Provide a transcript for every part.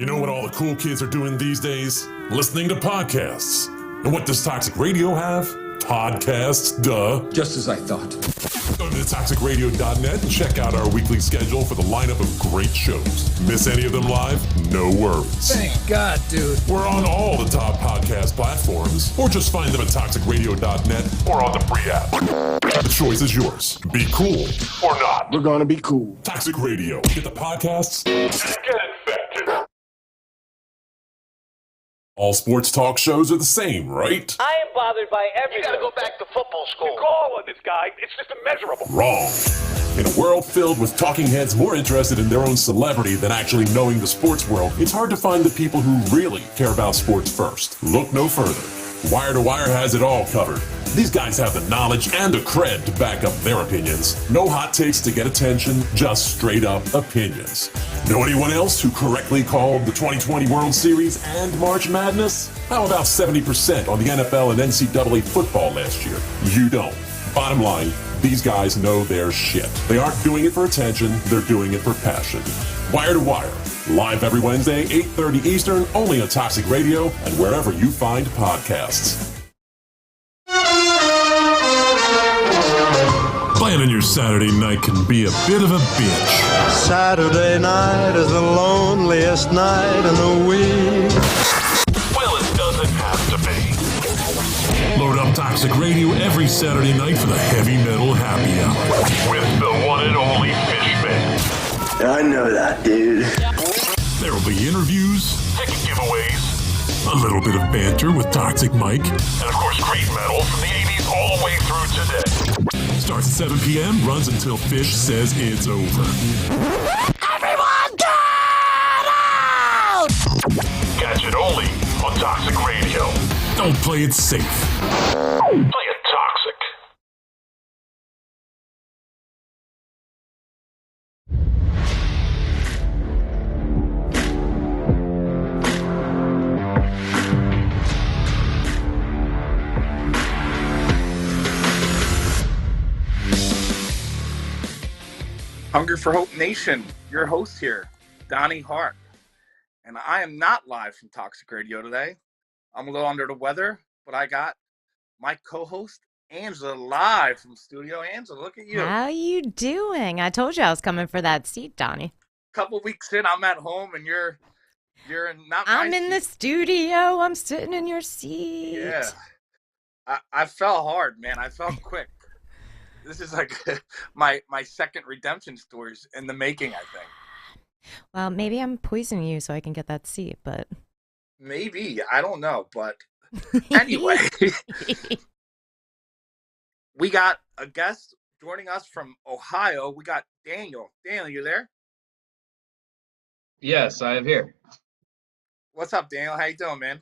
You know what all the cool kids are doing these days? Listening to podcasts. And what does Toxic Radio have? Podcasts, duh. Just as I thought. Go to toxicradio.net and check out our weekly schedule for the lineup of great shows. Miss any of them live? No worries. Thank God, dude. We're on all the top podcast platforms, or just find them at toxicradio.net or on the free app. The choice is yours. Be cool or not. We're gonna be cool. Toxic Radio. Get the podcasts and get infected. All sports talk shows are the same, right? I am bothered by everything. You gotta go back to football school. You call on this guy, it's just immeasurable. Wrong. In a world filled with talking heads more interested in their own celebrity than actually knowing the sports world, it's hard to find the people who really care about sports first. Look no further. Wire to Wire has it all covered. These guys have the knowledge and the cred to back up their opinions. No hot takes to get attention, just straight up opinions. Know anyone else who correctly called the 2020 World Series and March Madness? How about 70% on the NFL and NCAA football last year? You don't. Bottom line, these guys know their shit. They aren't doing it for attention, they're doing it for passion. Wire to Wire, live every Wednesday, 8:30 Eastern, only on Toxic Radio and wherever you find podcasts. Planning your Saturday night can be a bit of a bitch. Saturday night is the loneliest night in the week. Well, it doesn't have to be. Load up Toxic Radio every Saturday night for the heavy metal happy hour. With the one and only Fishman. I know that, dude. There will be interviews, ticket giveaways, a little bit of banter with Toxic Mike, and of course great metal from the 80s all the way through today. Starts at 7 p.m., runs until Fish says it's over. Everyone get out! Catch it only on Toxic Radio. Don't play it safe. Play it toxic. Hunger for Hope Nation, your host here, Donnie Hart. And I am not live from Toxic Radio today. I'm a little under the weather, but I got my co-host, Angela, live from studio. Angela, look at you. How you doing? I told you I was coming for that seat, Donnie. Couple weeks in, I'm at home, and you're not my I'm in seat. the studio. I'm sitting in your seat. Yeah. I fell hard, man. I fell quick. This is like my second redemption stories in the making, I think. Well, maybe I'm poisoning you so I can get that seat, but... Maybe. I don't know, but anyway. We got a guest joining us from Ohio. We got Daniel. Daniel, you there? Yes, I am here. What's up, Daniel? How you doing, man?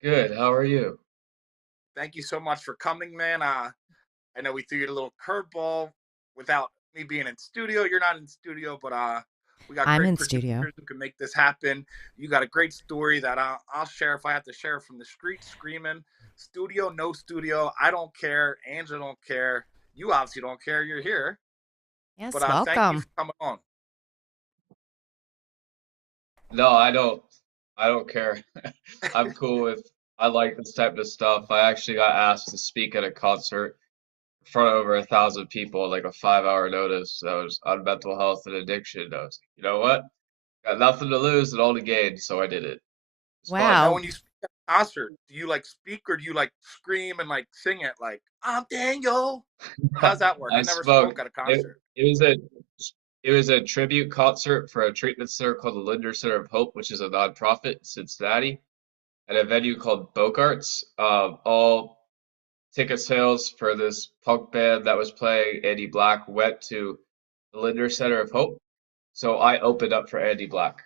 Good. How are you? Thank you so much for coming, man. I know we threw you a little curveball without me being in studio. You're not in studio, but we got I'm great in producers studio. who can make this happen. You got a great story that I'll share if I have to share from the street screaming. Studio, no studio. I don't care. Angela don't care. You obviously don't care. You're here. Yes, But welcome. thank you for coming on. No, I don't care. I'm cool with. I like this type of stuff. I actually got asked to speak at a concert in front of over 1,000 people, like a 5-hour notice. I was on mental health and addiction. I was like, you know what? Got nothing to lose and all to gain, so I did it. It's fun. Wow. Now, when you speak at a concert, do you like speak or do you like scream and like sing it like I'm Daniel? How's that work? I never spoke at a concert. It was a tribute concert for a treatment center called the Linder Center of Hope, which is a nonprofit in Cincinnati, at a venue called Bogarts. All ticket sales for this punk band that was playing Andy Black went to the Linder Center of Hope. So I opened up for Andy Black,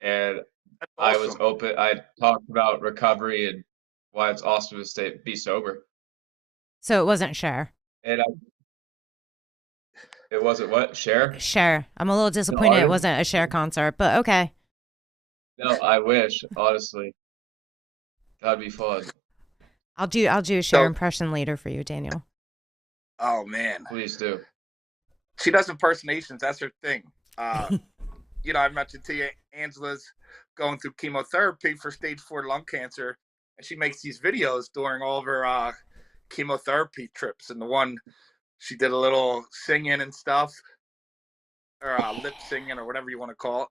and That's I awesome. was open. I talked about recovery and why it's awesome to be sober. So it wasn't Cher. And it wasn't what? Cher? Cher. I'm a little disappointed it wasn't a Cher concert, but okay. No, I wish, honestly. That'd be fun. I'll do a Cher impression later for you, Daniel. Oh man, Please do. she does impersonations. That's her thing. I mentioned to you, Angela's going through chemotherapy for stage 4 lung cancer, and she makes these videos during all of her chemotherapy trips. And the one she did a little singing and stuff, or lip singing, or whatever you want to call it.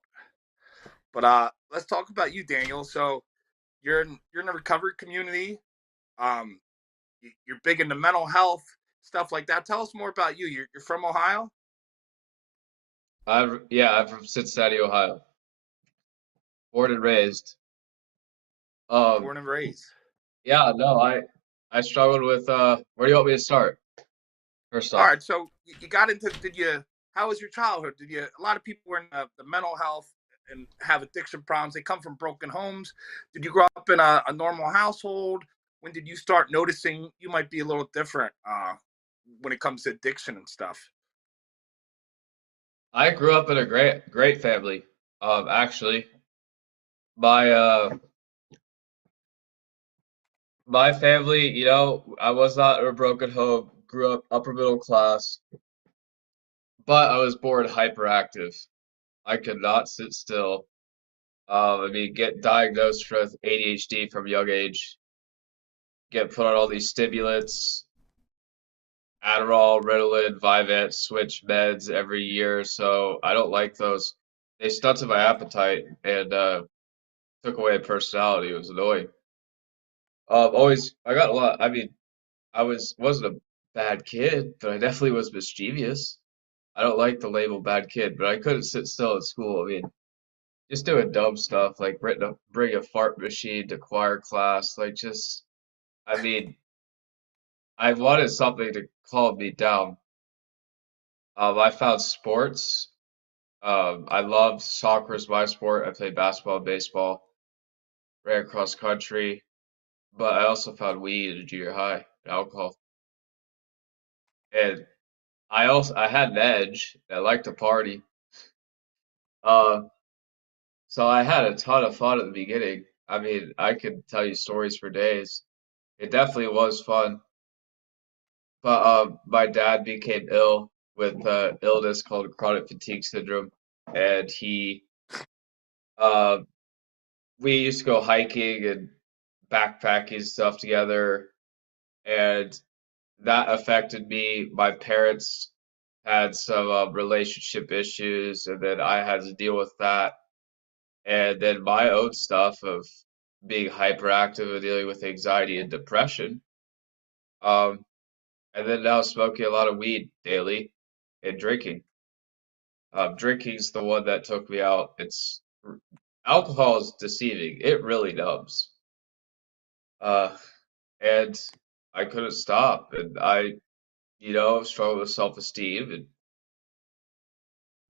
But let's talk about you, Daniel. So you're in the recovery community. Um, you're big into mental health stuff like that. Tell us more about you. You're from Ohio. I'm from Cincinnati, Ohio. Born and raised. Um, Born and raised. yeah, no, I struggled with where do you want me to start? First All off, right, so you got into. Did you? How was your childhood? Did you? A lot of people were in the mental health and have addiction problems. They come from broken homes. Did you grow up in a normal household? When did you start noticing you might be a little different when it comes to addiction and stuff? I grew up in a great family. Actually, my my family, I was not in a broken home, grew up upper middle class, but I was born hyperactive. I could not sit still. Get diagnosed with ADHD from a young age, get put on all these stimulants, Adderall, Ritalin, Vyvanse, switch meds every year. So I don't like those. They stunted my appetite and took away personality. It was annoying. I got a lot. Wasn't a bad kid, but I definitely was mischievous. I don't like the label bad kid, but I couldn't sit still at school. Just doing dumb stuff like bring a fart machine to choir class. I mean, I wanted something to calm me down. I found sports. I loved soccer as my sport. I played basketball, baseball, ran cross country, but I also found weed in junior high and alcohol. And I had an edge. I liked to party. Uh, so I had a ton of fun at the beginning. I could tell you stories for days. It definitely was fun. But my dad became ill with illness called chronic fatigue syndrome, and uh, we used to go hiking and backpacking stuff together, and that affected me. My parents had some relationship issues, and then I had to deal with that, and then my own stuff of being hyperactive and dealing with anxiety and depression. Um, and then now smoking a lot of weed daily and drinking. Drinking's the one that took me out. Alcohol is deceiving. It really numbs. Uh, and I couldn't stop, and struggled with self-esteem, and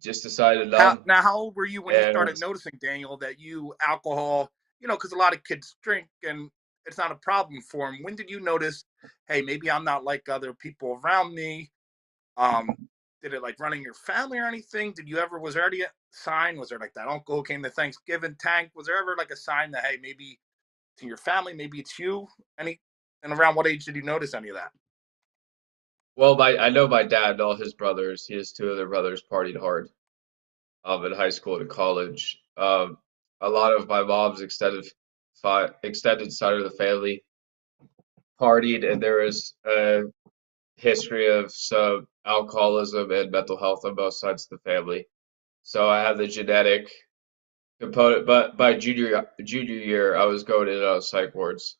just decided to numb. How old were you when you And started noticing, Daniel, that alcohol? Because a lot of kids drink and it's not a problem for them. When did you notice, hey, maybe I'm not like other people around me? Um, did it like run in your family or anything? Was there any sign? Was there like that uncle who came to Thanksgiving tank? Was there ever like a sign that, hey, maybe to your family, maybe it's you? And around what age did you notice any of that? well, I know my dad and all his brothers. He has two other brothers partied hard, in high school and college. A lot of my mom's extended side of the family partied, and there was a history of some alcoholism and mental health on both sides of the family. So I had the genetic component, but by junior year, I was going in and out of psych wards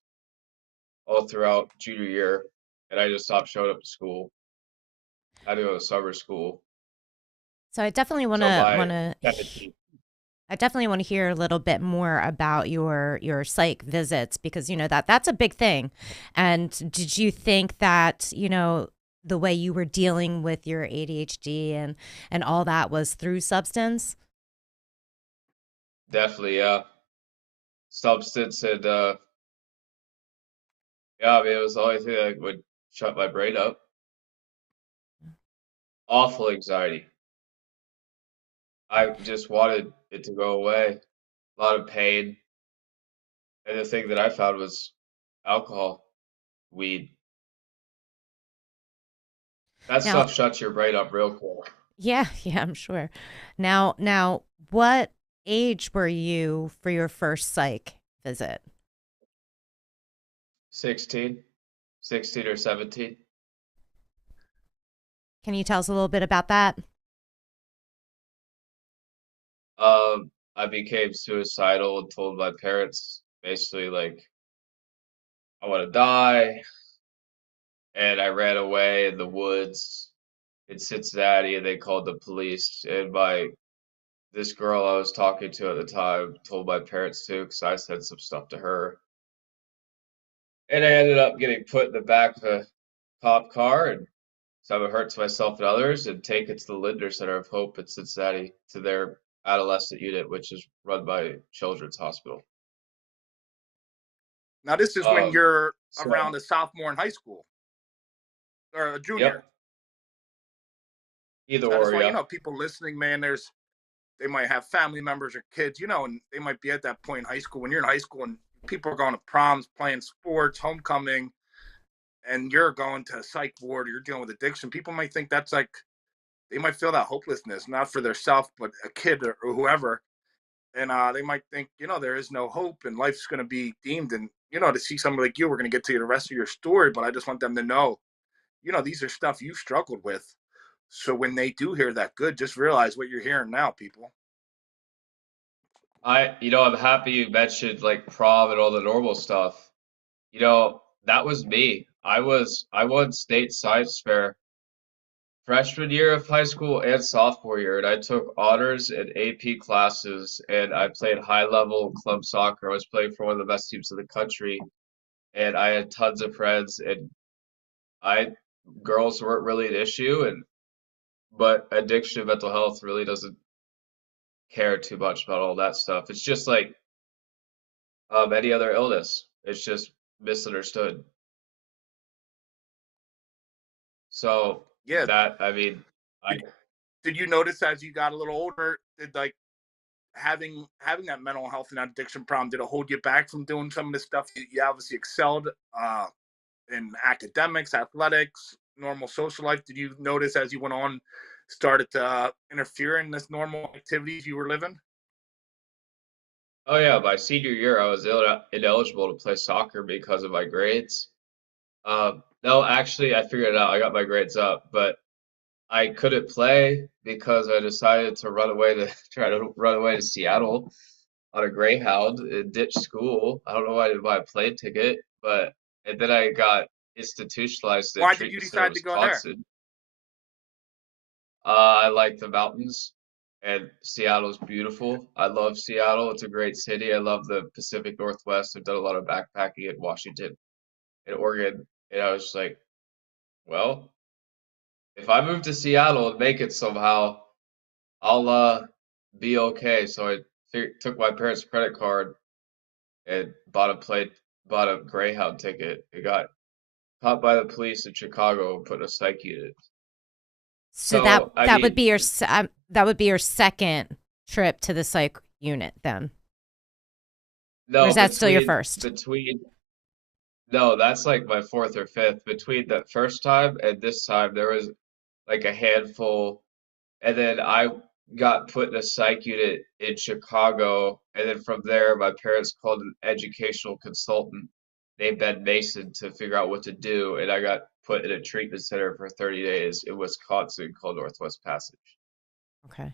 all throughout junior year, and I just stopped showing up to school. I had to go to summer school. So I definitely want So to by want to 17, I definitely want to hear a little bit more about your psych visits because that's a big thing. And did you think that, the way you were dealing with your ADHD and all that was through substance? definitely, yeah. Substance and yeah, it was the only thing that would shut my brain up. Awful anxiety. I just wanted it to go away. A lot of pain. And the thing that I found was alcohol, weed. That Now, stuff shuts your brain up real quick. yeah, yeah, I'm sure. Now, what age were you for your first psych visit? 16, 16 or 17. Can you tell us a little bit about that? I became suicidal and told my parents basically like I want to die, and I ran away in the woods in Cincinnati, and they called the police. And my this girl I was talking to at the time told my parents too, because I said some stuff to her, and I ended up getting put in the back of a cop car and so I would hurt to myself and others and taken to the Linder Center of Hope in Cincinnati to their adolescent unit, which is run by Children's Hospital. Now, this is when you're So, around a sophomore in high school or a junior. yep, either So I just or, want, yeah. people listening, man, they might have family members or kids, and they might be at that point in high school. When you're in high school and people are going to proms, playing sports, homecoming, and you're going to a psych ward or you're dealing with addiction, people might think that's like, they might feel that hopelessness, not for themselves, but a kid or whoever. And they might think, there is no hope and life's going to be deemed. And, to see somebody like you, we're going to get to the rest of your story, but I just want them to know, these are stuff you've struggled with. So when they do hear that, good, just realize what you're hearing now, people. I'm happy you mentioned like prom and all the normal stuff. That was me. I won state science fair freshman year of high school and sophomore year, and I took honors and AP classes, and I played high level club soccer. I was playing for one of the best teams in the country, and I had tons of friends, and I girls weren't really an issue, but addiction, mental health really doesn't care too much about all that stuff. It's just like any other illness. It's just misunderstood. So Yeah. I mean, I Did you notice as you got a little older, did like having that mental health and addiction problem, did it hold you back from doing some of this stuff? You obviously excelled in academics, athletics, normal social life. Did you notice as you went on, started to interfere in this normal activities you were living? oh yeah, my senior year I was ineligible to play soccer because of my grades. No, actually, I figured it out. I got my grades up, but I couldn't play because I decided to run away to try to run away to Seattle on a Greyhound and ditch school. I don't know why I didn't buy a plane ticket, but and then I got institutionalized at Why did you treatment center decide to go there? Wisconsin. I like the mountains, and Seattle's beautiful. I love Seattle. It's a great city. I love the Pacific Northwest. I've done a lot of backpacking in Washington and Oregon, and I was just like, well, if I move to Seattle and make it somehow, I'll be okay. So I took my parents' credit card and bought a Greyhound ticket. It got caught by the police in Chicago and put in a psych unit. So So I that would mean, be your that would be your second trip to the psych unit then, or no, is that still your first? between no, that's like my fourth or fifth. Between that first time and this time, there was like a handful, and then I got put in a psych unit in Chicago, and then from there, my parents called an educational consultant named Ben Mason to figure out what to do, and I got put in a treatment center for 30 days in Wisconsin called Northwest Passage. Okay.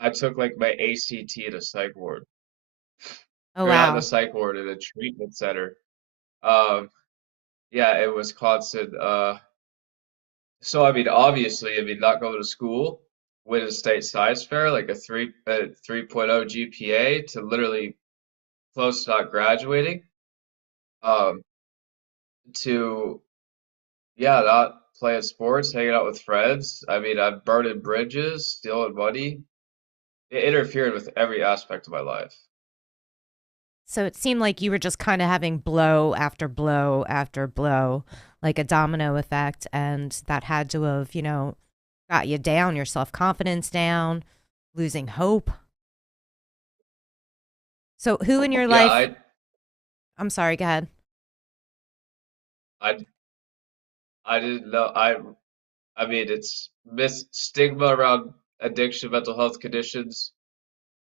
I took like my ACT in a psych ward, Oh or not in a wow. psych ward, in a treatment center. Um, yeah, in Wisconsin. So I mean, obviously, I mean, not going to school, win a state science fair, like a 3.0 GPA to literally close to not graduating, um, to yeah, not playing sports, hanging out with friends. I mean, I'm burning bridges, stealing money. It interfered with every aspect of my life. So it seemed like you were just kind of having blow after blow after blow, like a domino effect, and that had to have, got you down, your self-confidence down, losing hope. So who in your Yeah, life, I'm sorry, go ahead. I, I didn't know. I mean, it's stigma around addiction, mental health conditions,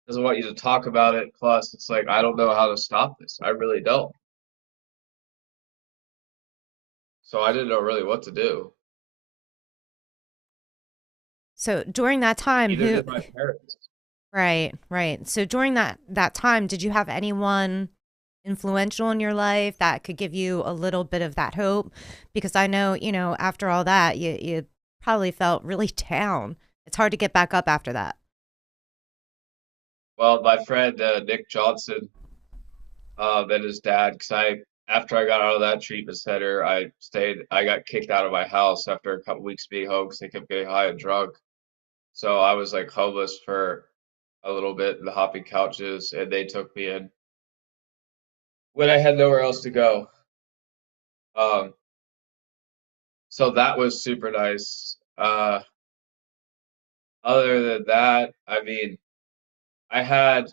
doesn't want you to talk about it. Plus, it's like, I don't know how to stop this. I really don't. So I didn't know really what to do. So during that time, Neither did my parents. right. So during that time, did you have anyone influential in your life that could give you a little bit of that hope? Because I know, after all that, you probably felt really down. It's hard to get back up after that. Well, my friend Nick Johnson, and his dad, after I got out of that treatment center, I got kicked out of my house after a couple weeks being home because they kept getting high and drunk. So I was like homeless for a little bit in the hopping couches, and they took me in when I had nowhere else to go. Um, so that was super nice. Other than that, I mean, I had,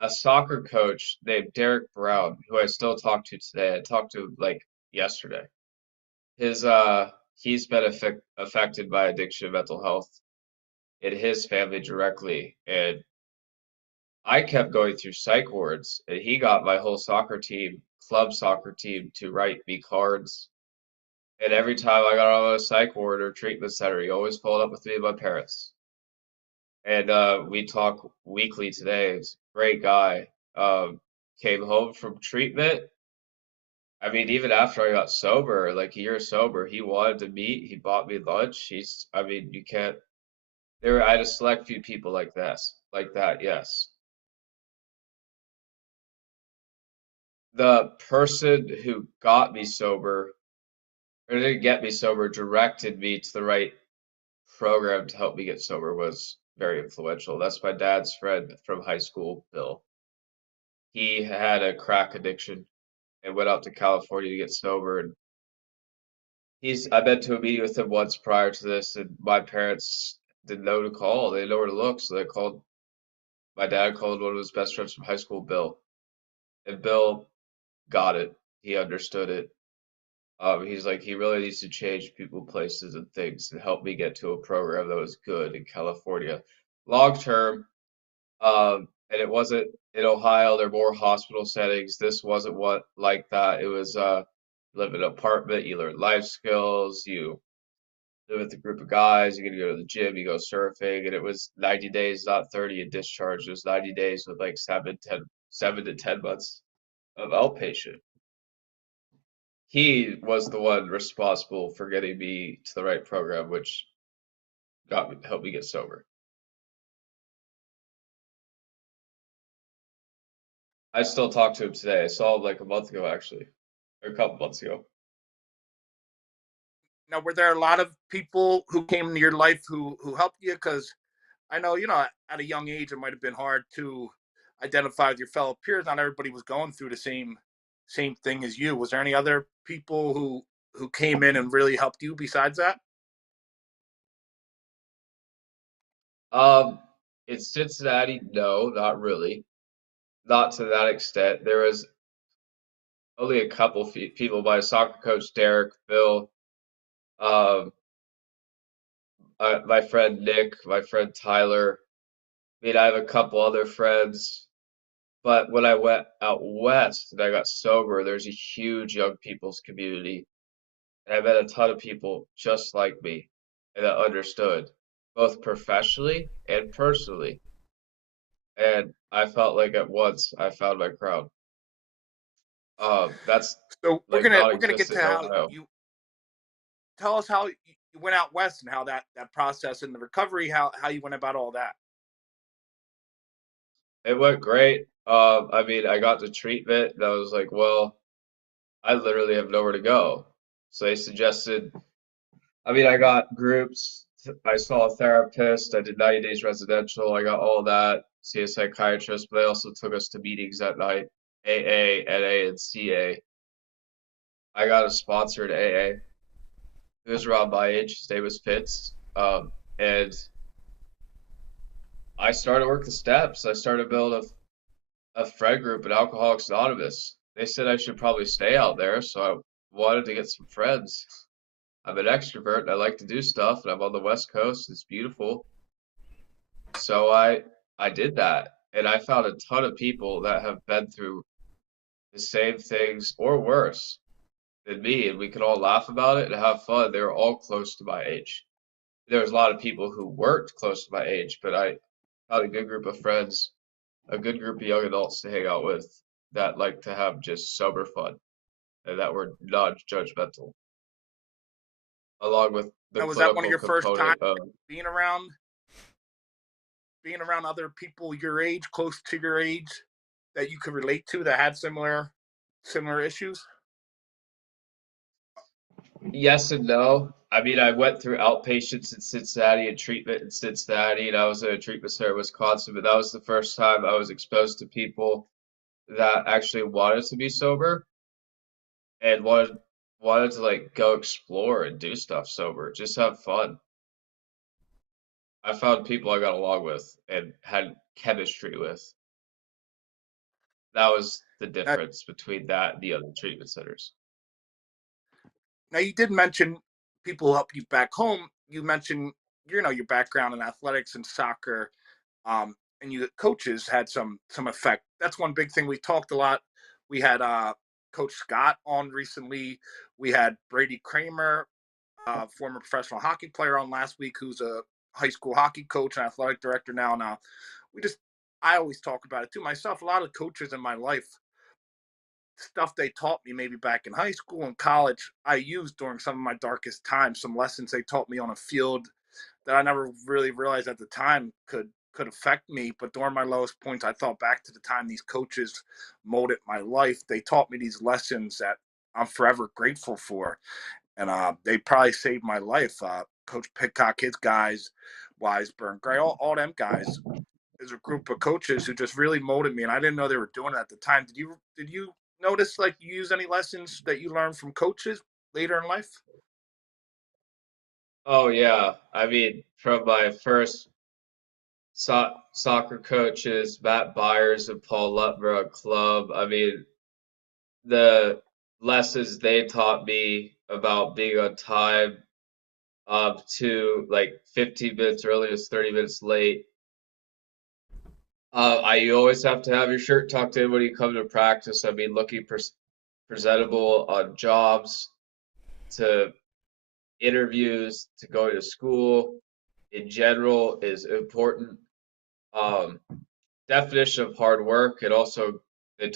a soccer coach named Derek Brown, who I still talk to today. I talked to him like yesterday. He's been affected by addiction and mental health in his family directly. And I kept going through psych wards, and he got my whole club soccer team, to write me cards. And every time I got out of a psych ward or treatment center, he always followed up with me and my parents. And we talk weekly today. He's a great guy. Came home from treatment. I mean, even after I got sober, like a year sober, he wanted to meet. He bought me lunch. I mean, you can't. I had a select few people like that. Yes. The person who got me sober, or didn't get me sober, directed me to the right program to help me get sober, was very influential. That's my dad's friend from high school, Bill. He had a crack addiction and went out to California to get sober. And I've been to a meeting with him once prior to this, and my parents didn't know to call. They didn't know where to look, so my dad called one of his best friends from high school, Bill. And Bill got it. He understood it. He's like, he really needs to change people, places, and things, and help me get to a program that was good in California. Long term, and it wasn't in Ohio. There are more hospital settings. This wasn't like that. It was live in an apartment. You learn life skills. You live with a group of guys. You get to go to the gym. You go surfing, and it was 90 days, not 30, in discharge. It was 90 days with like 7 to 10 months of outpatient. He was the one responsible for getting me to the right program, which helped me get sober. I still talk to him today. I saw him like a month ago, actually, or a couple months ago. Now, were there a lot of people who came into your life who helped you? Because I know, at a young age, it might have been hard to identify with your fellow peers. Not everybody was going through the same thing as you. Was there any other people who came in and really helped you besides that? In Cincinnati, no, not really. Not to that extent. There was only a couple people. My soccer coach, Derek, Phil, um, my friend Nick, my friend Tyler. I mean, I have a couple other friends. But when I went out west and I got sober, there's a huge young people's community. And I met a ton of people just like me and that understood, both professionally and personally. And I felt like at once I found my crowd. That's So we're like gonna get non-existent to in how Ohio. you tell us how you went out west and how that process and the recovery, how you went about all that. It went great. I mean, I got the treatment and I was like, well, I literally have nowhere to go. So they suggested, I mean, I got groups. I saw a therapist. I did 90 days residential. I got all that. See a psychiatrist, but they also took us to meetings at night, AA, NA, and CA. I got a sponsored AA. He was around my age. His name was Fitz. And I started working the steps. I started building a friend group at Alcoholics Anonymous. They said I should probably stay out there, so I wanted to get some friends. I'm an extrovert and I like to do stuff, and I'm on the West Coast. It's beautiful. So I did that, and I found a ton of people that have been through the same things or worse than me, and we could all laugh about it and have fun. They were all close to my age. There was a lot of people who weren't close to my age, but I found a good group of friends, a good group of young adults to hang out with that like to have just sober fun and that were non-judgmental, along with the Now, was that one of clinical your first times component of. being around other people your age, close to your age, that you could relate to that had similar issues? Yes and no. I mean, I went through outpatients in Cincinnati and treatment in Cincinnati, and I was in a treatment center in Wisconsin, but that was the first time I was exposed to people that actually wanted to be sober and wanted to like go explore and do stuff sober, just have fun. I found people I got along with and had chemistry with. That was the Now, difference between that and the other treatment centers. now you did mention people who help you back home. You mentioned your background in athletics and soccer, and you coaches had some effect. That's one big thing we talked a lot. We had Coach Scott on recently. We had Brady Kramer, former professional hockey player, on last week, who's a high school hockey coach and athletic director now. Now, we just I always talk about it too myself. A lot of coaches in my life, stuff they taught me maybe back in high school and college, I used during some of my darkest times. Some lessons they taught me on a field that I never really realized at the time could affect me. But during my lowest points, I thought back to the time these coaches molded my life. They taught me these lessons that I'm forever grateful for, and they probably saved my life. Coach Pitcock, his guys, Weisburn, Gray, all them guys is a group of coaches who just really molded me, and I didn't know they were doing it at the time. Did you notice, like, you use any lessons that you learned from coaches later in life? Oh yeah, I mean, from my first soccer coaches, Matt Byers and Paul Lutmer at club. I mean, the lessons they taught me about being on time, up to like 15 minutes early is 30 minutes late. You always have to have your shirt tucked in when you come to practice. I mean, looking presentable on jobs, to interviews, to going to school in general is important. Um, Definition of hard work, and also they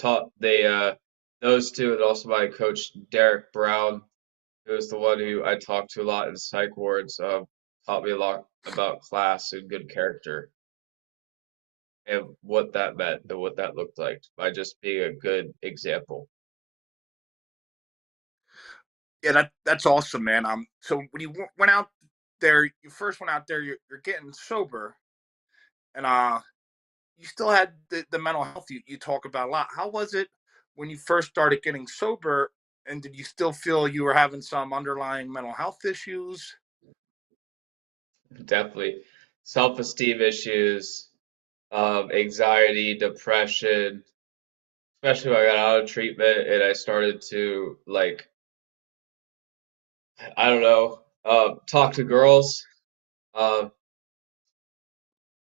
those two, and also my coach Derek Brown, who is the one who I talked to a lot in psych wards, taught me a lot about class and good character and what that meant and what that looked like by just being a good example. Yeah, that's awesome, man. So when you went out there, you first went out there, you're getting sober, and you still had the mental health you talk about a lot. How was it when you first started getting sober, and did you still feel you were having some underlying mental health issues? Definitely self-esteem issues, anxiety, depression, especially when I got out of treatment and I started to like, I don't know, talk to girls, uh,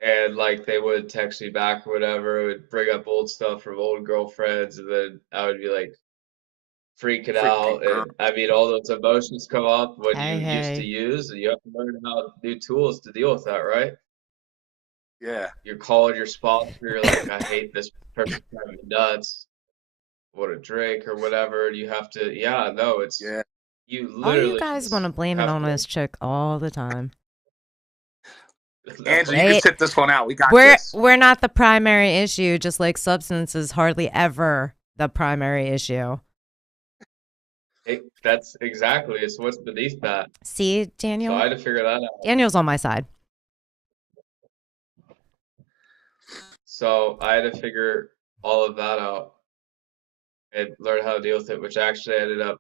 and like they would text me back or whatever, would bring up old stuff from old girlfriends, and then I would be like freaking Freaking out. girl. And I mean, all those emotions come up when Hey, you used to hey. use, and you have to learn how new tools to deal with that, right? Yeah, You're calling your sponsor, you're like, I hate this person driving me nuts, what a drink or whatever. And you have to, yeah, no, it's, yeah. you All you literally guys want to just blame it have on to, this chick all the time. Angela, you can Right? sit this one out. We got We're this. we're not the primary issue, just like substance is hardly ever the primary issue. that's exactly, it's what's beneath that. See, So I Daniel? had to figure that out. Daniel's on my side. So I had to figure all of that out and learn how to deal with it, which actually ended up,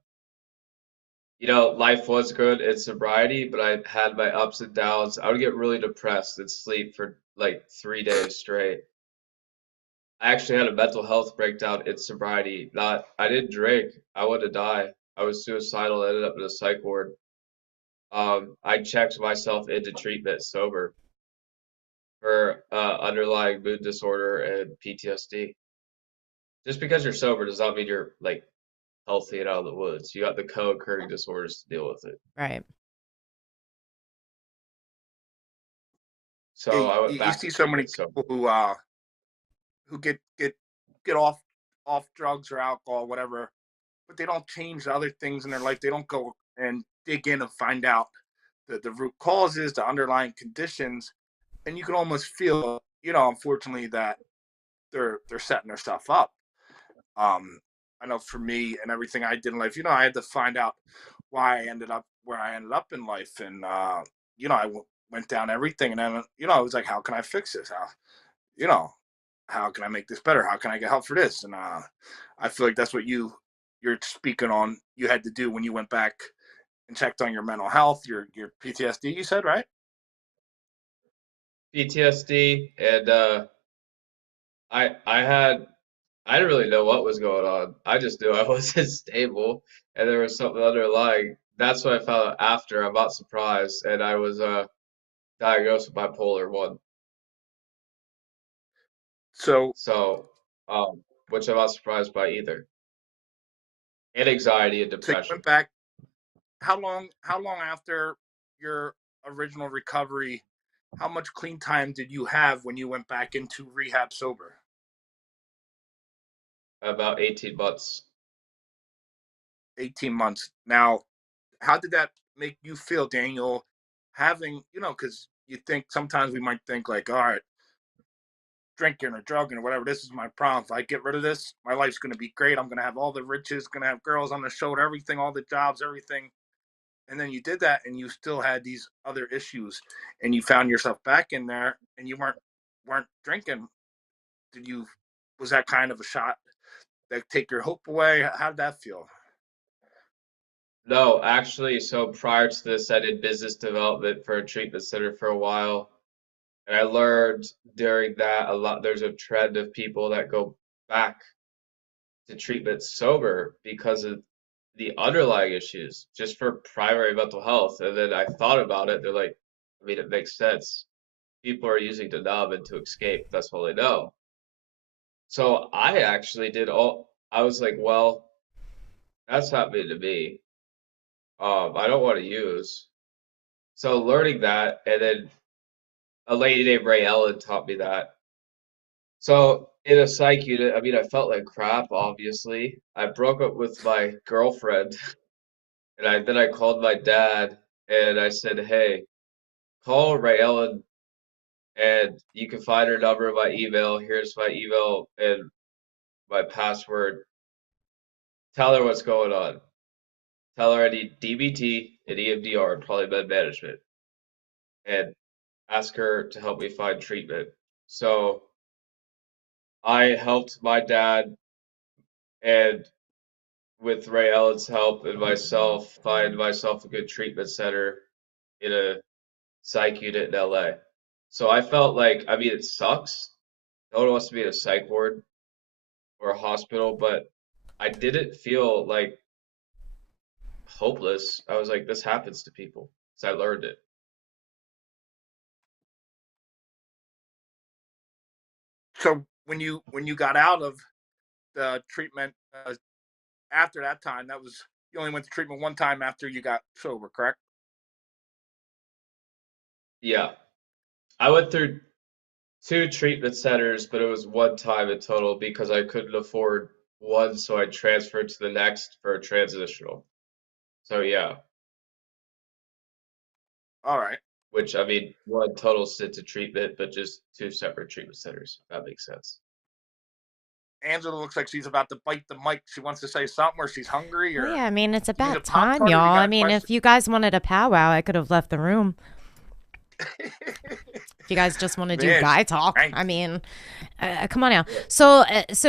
life was good in sobriety, but I had my ups and downs. I would get really depressed and sleep for like 3 days straight. I actually had a mental health breakdown in sobriety. I didn't drink. I wanted to die. I was suicidal, ended up in a psych ward. I checked myself into treatment sober. for underlying mood disorder and PTSD. Just because you're sober does not mean you're like healthy and out of the woods. You got the co-occurring disorders to deal with it. Right. So I went You back see to so many treatment sober. people who get off drugs or alcohol, whatever, but they don't change the other things in their life. They don't go and dig in and find out the root causes, the underlying conditions, and you can almost feel, unfortunately, that they're setting their stuff up. I know for me and everything I did in life, I had to find out why I ended up where I ended up in life, and went down everything, and then I was like, how can I fix this? You know, how can I make this better? How can I get help for this? And I feel like that's what you're speaking on. You had to do when you went back and checked on your mental health, your PTSD. You said, right? PTSD and I didn't really know what was going on. I just knew I wasn't stable and there was something underlying. That's what I found out after. I'm not surprised, and I was diagnosed with bipolar 1. So, So, which I'm not surprised by either. And anxiety and so you depression. went back. How long after your original recovery? How much clean time did you have when you went back into rehab sober? About 18 months. 18 months. Now, how did that make you feel, Daniel? Having, because you think sometimes we might think like, all right, drinking or drugging or whatever, this is my problem. If I get rid of this, my life's going to be great. I'm going to have all the riches, going to have girls on the shoulder, everything, all the jobs, everything. And then you did that and you still had these other issues and you found yourself back in there and you weren't drinking. Was that kind of a shot that take your hope away? How did that feel? No, actually, so prior to this, I did business development for a treatment center for a while. And I learned during that a lot, there's a trend of people that go back to treatment sober because of the underlying issues, just for primary mental health. And then I thought about it, they're like, I mean, it makes sense. People are using to numb and to escape. That's all they know. So I actually I was like, well, that's happening to me. I don't want to use. So learning that, and then a lady named Ray Ellen taught me that. So in a psych unit, I mean, I felt like crap, obviously. I broke up with my girlfriend, and then I called my dad, and I said, hey, call Ray Ellen, and you can find her number in my email. Here's my email and my password. Tell her what's going on. Tell her I need DBT and EMDR and probably med management, and ask her to help me find treatment. So I helped my dad and with Ray Ellen's help and myself find myself a good treatment center in a psych unit in LA. So I felt like, I mean, it sucks. No one wants to be in a psych ward or a hospital, but I didn't feel like hopeless. I was like, this happens to people. So I learned it. So when you got out of the treatment after that time, you only went to treatment one time after you got sober, correct? Yeah. I went through 2 treatment centers, but it was one time in total because I couldn't afford one, so I transferred to the next for a transitional. So yeah, All right. which I mean, one total stint of treatment, but just 2 separate treatment centers. If that makes sense. Angela looks like she's about to bite the mic. She wants to say something, or she's hungry, Well, or yeah, I mean, it's you need a about Pop time, Tart, or y'all. you got I a mean, question? if you guys wanted a powwow, I could have left the room. If you guys just want to do Man, guy talk, thanks. I mean, come on now. So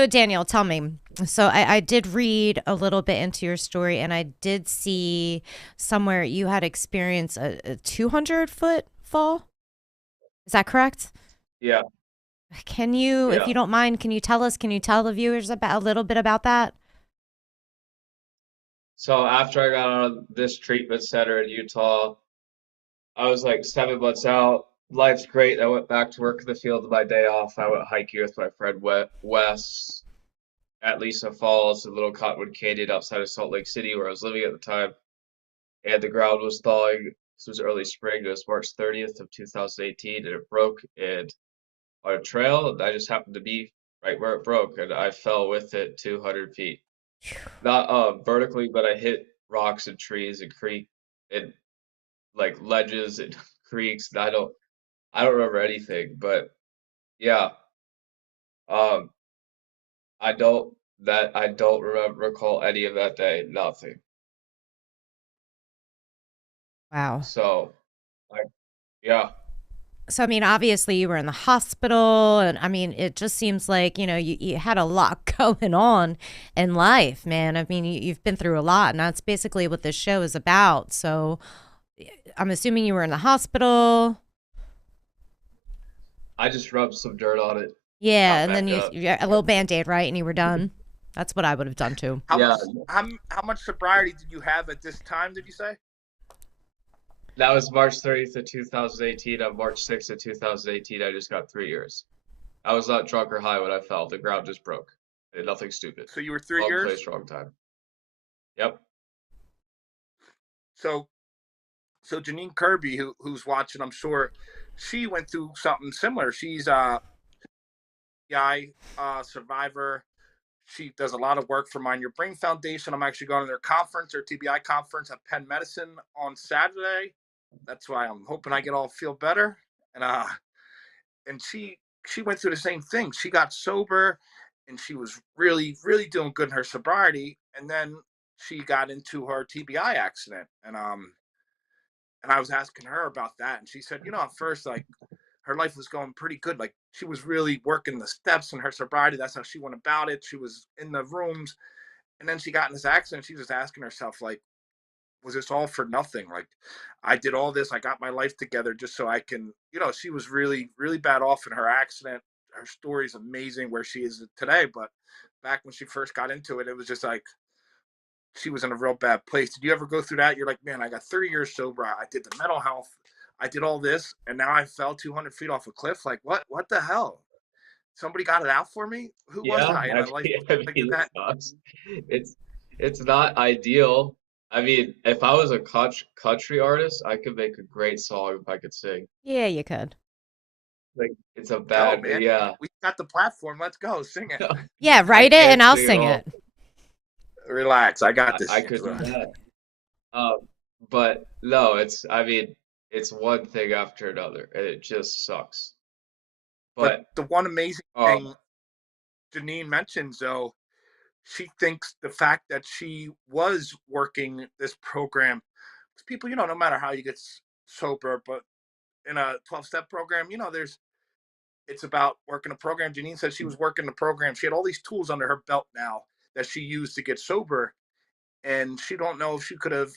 Daniel, tell me. So I did read a little bit into your story, and I did see somewhere you had experienced a 200-foot fall. Is that correct? Yeah, Can you, if yeah. you don't mind, can you tell the viewers about a little bit about that? So after I got out of this treatment center in Utah, I was like 7 months out, life's great. I went back to work in the field on my day off. I went hiking with my friend Wes at Lisa Falls, a little cottonwood canyon outside of Salt Lake City where I was living at the time. And the ground was thawing. This was early spring. It was March 30th of 2018, and it broke and on a trail, and I just happened to be right where it broke, and I fell with it 200 feet. Not vertically, but I hit rocks and trees and creek and like ledges and creeks. And I don't remember anything, but yeah, um, I don't recall any of that day. Nothing. Wow. So, like, yeah. So, I mean, obviously you were in the hospital, and I mean, it just seems like, you had a lot going on in life, man. I mean, you've been through a lot, and that's basically what this show is about. So, I'm assuming you were in the hospital. I just rubbed some dirt on it. Yeah, Got and then back up. a little Band-Aid, right? And you were done. That's what I would have done too. Yeah, How much sobriety did you have at this time, did you say? that was March 30th of 2018. On March 6th of 2018, I just got 3 years. I was not drunk or high when I fell. The ground just broke. I did nothing stupid. So you were 3 Wrong years? place, wrong time. Yep. So Janine Kirby, who's watching, I'm sure, she went through something similar. She's a TBI survivor. She does a lot of work for Mind Your Brain Foundation. I'm actually going to their conference, their TBI conference at Penn Medicine on Saturday. That's why I'm hoping I feel better. And she went through the same thing. She got sober, and she was really, really doing good in her sobriety. And then she got into her TBI accident, and I was asking her about that, and she said, at first, like, her life was going pretty good. Like, she was really working the steps in her sobriety. That's how she went about it. She was in the rooms, and then she got in this accident. She was asking herself, like, was this all for nothing? Like, I did all this. I got my life together just so I can, she was really, really bad off in her accident. Her story is amazing where she is today. But back when she first got into it, it was just like, she was in a real bad place. Did you ever go through that? You're like, man, I got 30 years sober. I did the mental health. I did all this, and now I fell 200 feet off a cliff. Like, what the hell? Somebody got it out for me? Who was Yeah, I in a life I like mean, that? it sucks. It's not ideal. I mean, if I was a country artist, I could make a great song if I could sing. Yeah, you could. Like, it's a Go, bad, man. yeah. We got the platform. Let's go. Sing it. Yeah, I write it and can't I'll sing at sing all. it. Relax. I got this. I could do that. But no, I mean, it's one thing after another, and it just sucks. But the one amazing Um, thing Janine mentions, though, she thinks the fact that she was working this program, because people, no matter how you get sober, but in a 12-step program, it's about working a program. Janine said she was working the program. She had all these tools under her belt now that she used to get sober, and she don't know if she could have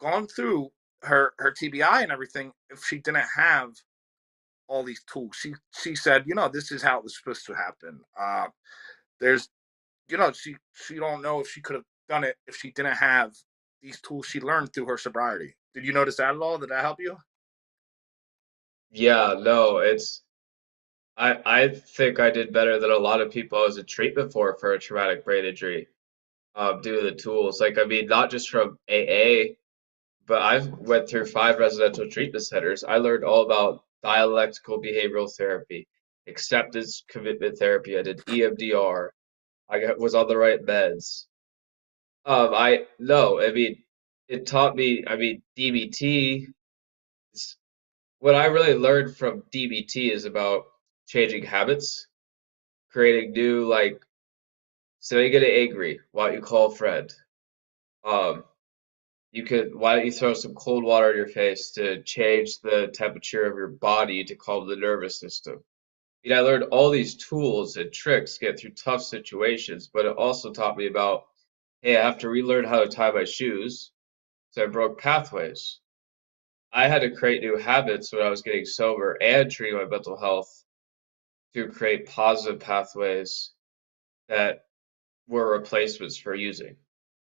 gone through her TBI and everything if she didn't have all these tools. She said, this is how it was supposed to happen. There's, she don't know if she could have done it if she didn't have these tools she learned through her sobriety. Did you notice that at all? Did that help you? yeah, no, I think I did better than a lot of people I was in treatment for a traumatic brain injury, due to the tools. Like, I mean, not just from AA, but I've went through 5 residential treatment centers. I learned all about dialectical behavioral therapy, acceptance commitment therapy. I did EMDR. Was on the right meds. I no, I mean, it taught me. I mean, DBT. What I really learned from DBT is about changing habits, creating new, like, so you get angry, why don't you call a friend? Um, why don't you throw some cold water in your face to change the temperature of your body to calm the nervous system? I learned all these tools and tricks to get through tough situations, but it also taught me about, hey, I have to relearn how to tie my shoes. So I broke pathways. I had to create new habits when I was getting sober and treating my mental health to create positive pathways that were replacements for using.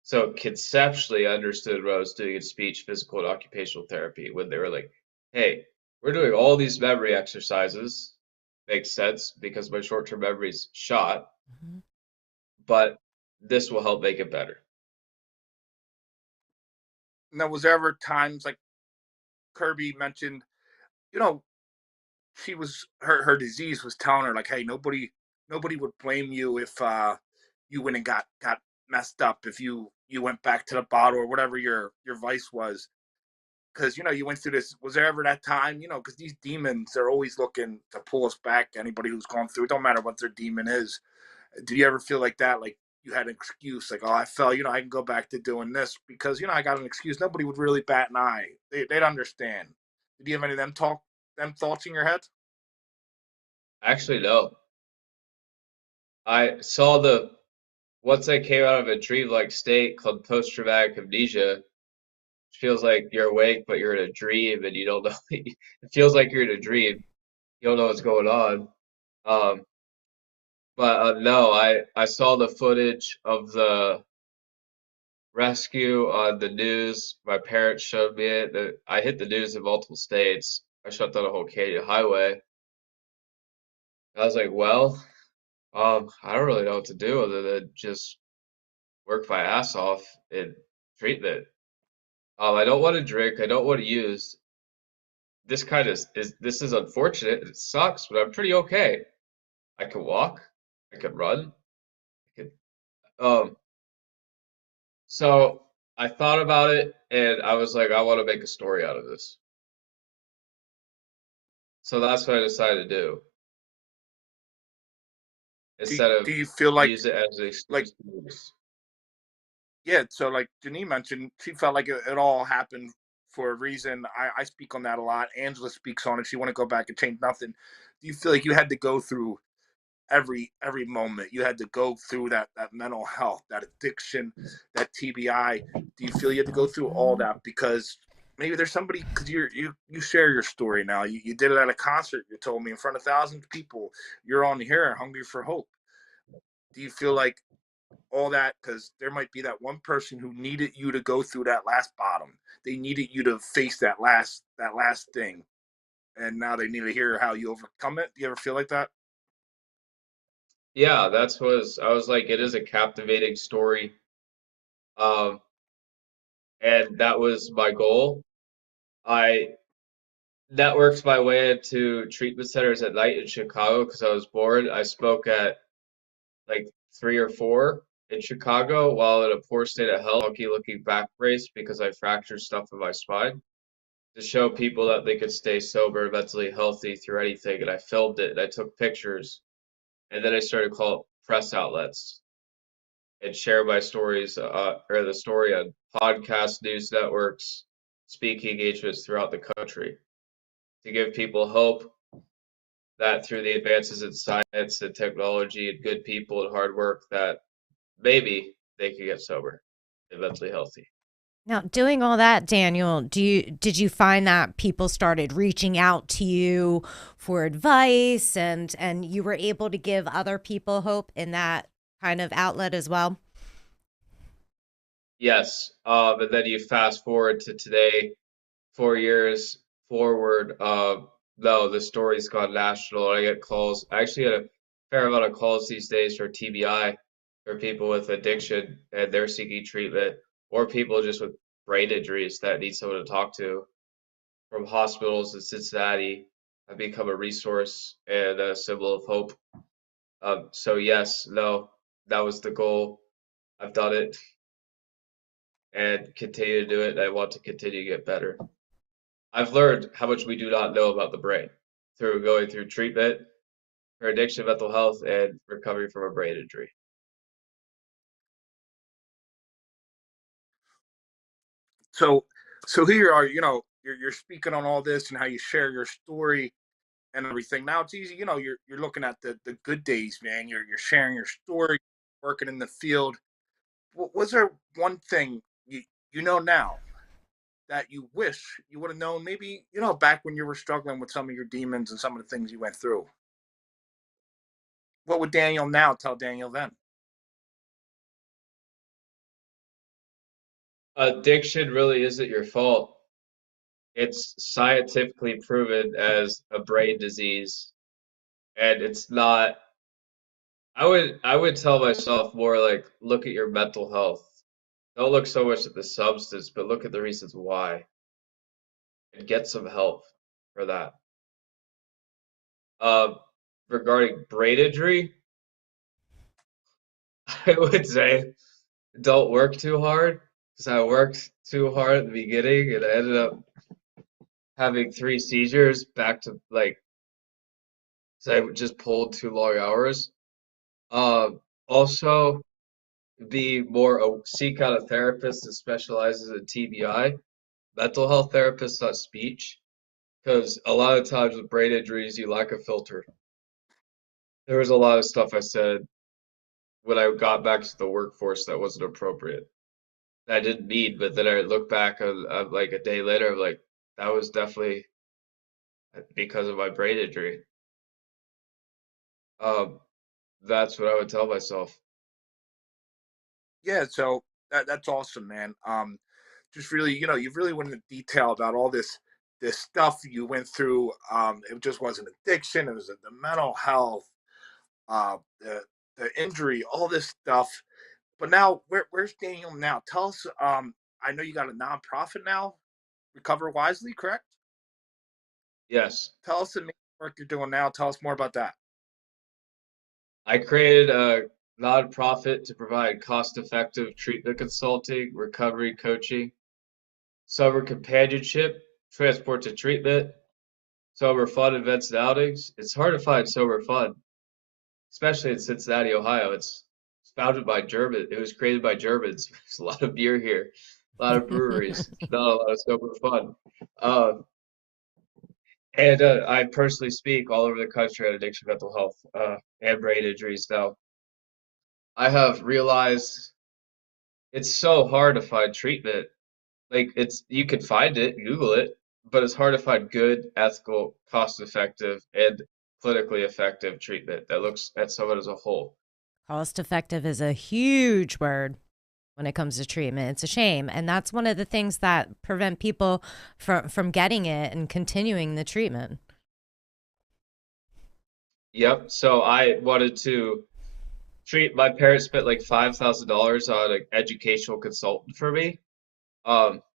So conceptually, I understood what I was doing in speech, physical, and occupational therapy when they were like, hey, we're doing all these memory exercises. Makes sense because my short-term memory's shot, Mhm. but this will help make it better. Now, was there ever times like Kirby mentioned, you know, she was her disease was telling her like, hey, nobody would blame you if you went and got messed up if you went back to the bottle or whatever your vice was, because you went through this. Was there ever that time, because these demons, they're always looking to pull us back. Anybody who's gone through it, don't matter what their demon is. Do you ever feel like that, like you had an excuse, like, oh, I fell, I can go back to doing this because I got an excuse? Nobody would really bat an eye. They'd understand. Did you have any of them thoughts in your head? Actually, no. I saw the once I came out of a dream-like state called post-traumatic amnesia, which feels like you're awake but you're in a dream and you don't know. It feels like you're in a dream. You don't know what's going on. Um, but no, I saw the footage of the rescue on the news. My parents showed me it. I hit the news in multiple states. I shut down a whole Canadian highway. I was like, well, I don't really know what to do other than just work my ass off in treatment. I don't want to drink. I don't want to use. This kind of this is unfortunate. It sucks, but I'm pretty okay. I can walk. I can run. I can, so I thought about it and I was like, I want to make a story out of this. So that's what I decided to do Do instead of do you feel use it as an like excuse to use. yeah? So like Janine mentioned, she felt like it all happened for a reason. I speak on that a lot. Angela speaks on it. She want to go back and change nothing. Do you feel like you had to go through every moment? You had to go through that mental health, that addiction, that TBI. Do you feel you had to go through all that because maybe there's somebody, because you share your story now. You did it at a concert. You told me in front of thousands of people. You're on here, hungry for hope. Do you feel like all that, because there might be that one person who needed you to go through that last bottom? They needed you to face that last thing, and now they need to hear how you overcome it. Do you ever feel like that? Yeah, I was like, it is a captivating story. Um, and that was my goal. I networked my way into treatment centers at night in Chicago because I was bored. I spoke at like three or four in Chicago while in a poor state of health, funky looking back brace because I fractured stuff in my spine to show people that they could stay sober, mentally healthy through anything. And I filmed it and I took pictures. And then I started to call press outlets and share my stories or the story on podcasts, news networks, speaking engagements throughout the country to give people hope that through the advances in science and technology and good people and hard work that maybe they could get sober and mentally healthy. Now, doing all that, Daniel, did you find that people started reaching out to you for advice and you were able to give other people hope in that kind of outlet as well? Yes. And then you fast forward to today, 4 years forward. No, the story's gone national. I get calls. I actually get a fair amount of calls these days for TBI, for people with addiction and they're seeking treatment, or people just with brain injuries that need someone to talk to from hospitals in Cincinnati. Have become a resource and a symbol of hope. So yes, no, that was the goal. I've done it and continue to do it. And I want to continue to get better. I've learned how much we do not know about the brain through going through treatment for addiction, mental health, and recovery from a brain injury. So here you are, you're speaking on all this and how you share your story and everything. Now it's easy, you're looking at the good days, man. You're sharing your story, working in the field. Was there one thing you know now that you wish you would have known, maybe, back when you were struggling with some of your demons and some of the things you went through? What would Daniel now tell Daniel then? Addiction really isn't your fault. it's scientifically proven as a brain disease, and it's not. I would tell myself more like look at your mental health. Don't look so much at the substance, but look at the reasons why and get some help for that. Um, Regarding brain injury, I would say don't work too hard because I worked too hard at the beginning and I ended up having 3 seizures back to like, so I just pulled too long hours. Also, be more seek out a therapist that specializes in TBI, mental health therapist, not speech, because a lot of times with brain injuries, you lack a filter. There was a lot of stuff I said when I got back to the workforce that wasn't appropriate. I didn't mean, but then I look back on like a day later, I'm like, that was definitely because of my brain injury. Um, that's what I would tell myself. Yeah, so that's awesome, man. Just really, you really went into detail about all this stuff you went through. It just wasn't addiction; it was the mental health, uh, the the injury, all this stuff. But now, where's Daniel now? Tell us. I know you got a nonprofit now, Recover Wisely, correct? Yes, Tell us the main work you're doing now. Tell us more about that. I created a nonprofit to provide cost-effective treatment consulting, recovery coaching, sober companionship, transport to treatment, sober fun events and outings. It's hard to find sober fun, especially in Cincinnati, Ohio. It's founded by German. It was created by Germans. There's a lot of beer here, a lot of breweries, not a lot of sober fun. Um, and I personally speak all over the country on addiction, mental health, and brain injuries. Now, I have realized it's so hard to find treatment. Like it's you can find it, Google it, but it's hard to find good, ethical, cost-effective, and clinically effective treatment that looks at someone as a whole. Cost effective is a huge word when it comes to treatment. It's a shame. And that's one of the things that prevent people from getting it and continuing the treatment. Yep. So I wanted to treat my parents spent like $5,000 on an educational consultant for me.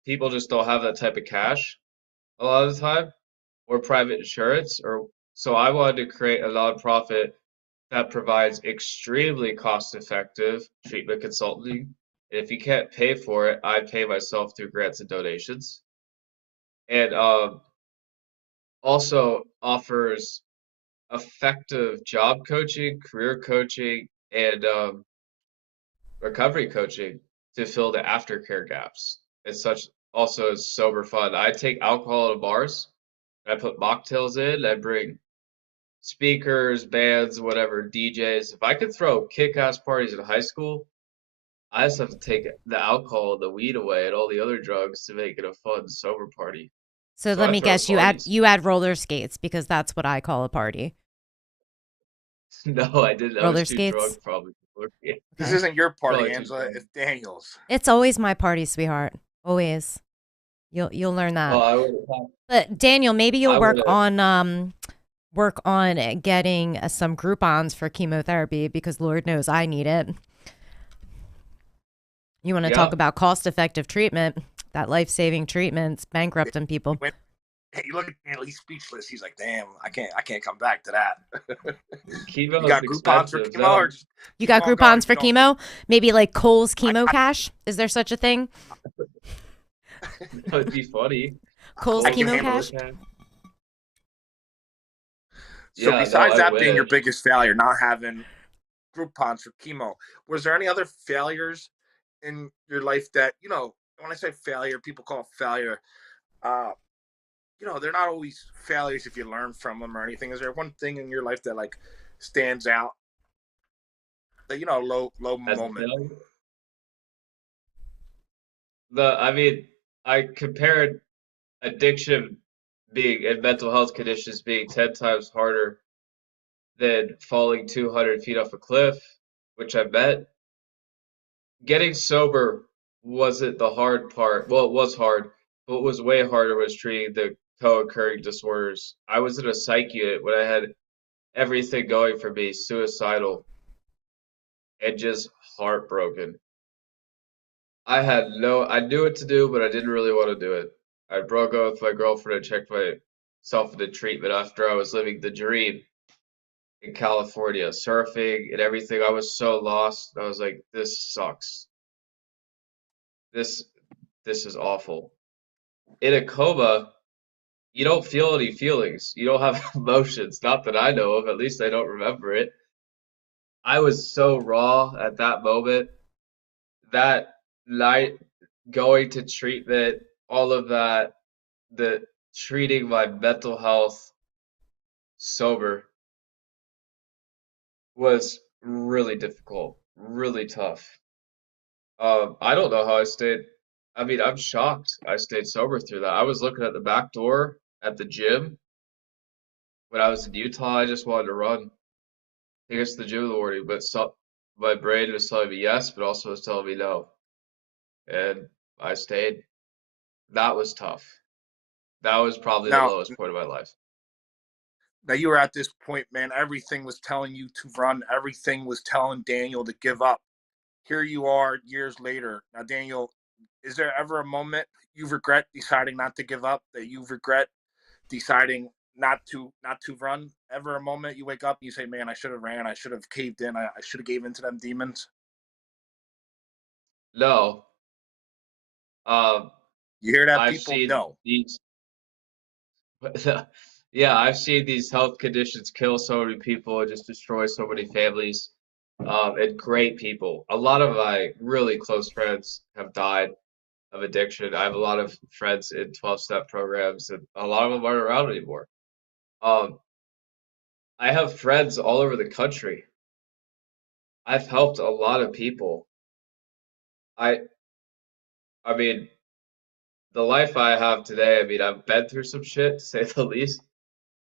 People just don't have that type of cash a lot of the time, or private insurance, or so I wanted to create a nonprofit that provides extremely cost-effective treatment consulting. And if you can't pay for it, I pay myself through grants and donations. And also offers effective job coaching, career coaching, and recovery coaching to fill the aftercare gaps. It's such also is sober fun. I take alcohol to bars. I put mocktails in. I bring speakers, bands, whatever, DJs. If I could throw kick-ass parties in high school, I just have to take the alcohol, the weed away, and all the other drugs to make it a fun, sober party. So So let I me throw guess, you add parties. you add roller skates because that's what I call a party. No, I didn't. I was Roller too drunk skates. probably. Yeah, This Okay. isn't your party, probably too Angela. drunk. It's Daniel's. It's always my party, sweetheart. Always. You'll learn Well, that. I would But Daniel, maybe you'll I would have. work on getting some Groupons for chemotherapy because Lord knows I need it. You want to talk Yeah. about cost-effective treatment, that life-saving treatment's bankrupting people. Hey, look at Daniel. He's speechless. He's like, damn, I can't come back to that. Chemo You is got Groupons for expensive. chemo, No, or just You keep got on going Groupons if you for don't? chemo? Maybe like Kohl's I, Chemo I, Cash? Is there such a thing? that would be funny. Kohl's I can Chemo handle Cash? it. Okay. So Yeah, no, besides I that being your wish. biggest failure, not having Groupons for chemo, was there any other failures in your life that, when I say failure, people call it failure. Uh, they're not always failures if you learn from them or anything. Is there one thing in your life that like stands out? That low As a moment. failure? I mean, I compared addiction being and mental health conditions being 10 times harder than falling 200 feet off a cliff, which I met. Getting sober wasn't the hard part. Well, it was hard, what was way harder was treating the co-occurring disorders. I was in a psych unit when I had everything going for me, suicidal and just heartbroken. I knew what to do, but I didn't really want to do it. I broke up with my girlfriend and checked myself into treatment after I was living the dream in California, surfing and everything. I was so lost. I was like, this sucks. This this is awful. In a coma, you don't feel any feelings. You don't have emotions. Not that I know of, at least I don't remember it. I was so raw at that moment. That night, going to treatment, all of that, the treating my mental health sober was really difficult, really tough. I don't know how I stayed. I mean, I'm shocked I stayed sober through that. I was looking at the back door at the gym when I was in Utah. I just wanted to run. I guess the gym in the morning, but my brain was telling me yes, but also was telling me no. And I stayed. That was tough. That was probably the Now, lowest point of my life. now you were at this point, man. Everything was telling you to run. Everything was telling Daniel to give up. Here you are years later. Now, Daniel, is there ever a moment you regret deciding not to give up? That you regret deciding not to run? Ever a moment you wake up and you say, "Man, I should have ran. I should have caved in. I should have gave in to them demons." No, um, You hear that, I've people? seen No. these. Yeah, I've seen these health conditions kill so many people and just destroy so many families, and great people. A lot of my really close friends have died of addiction. I have a lot of friends in 12-step programs, and a lot of them aren't around anymore. Um, I have friends all over the country. I've helped a lot of people. I, I mean, the life I have today, I mean, I've been through some shit, to say the least,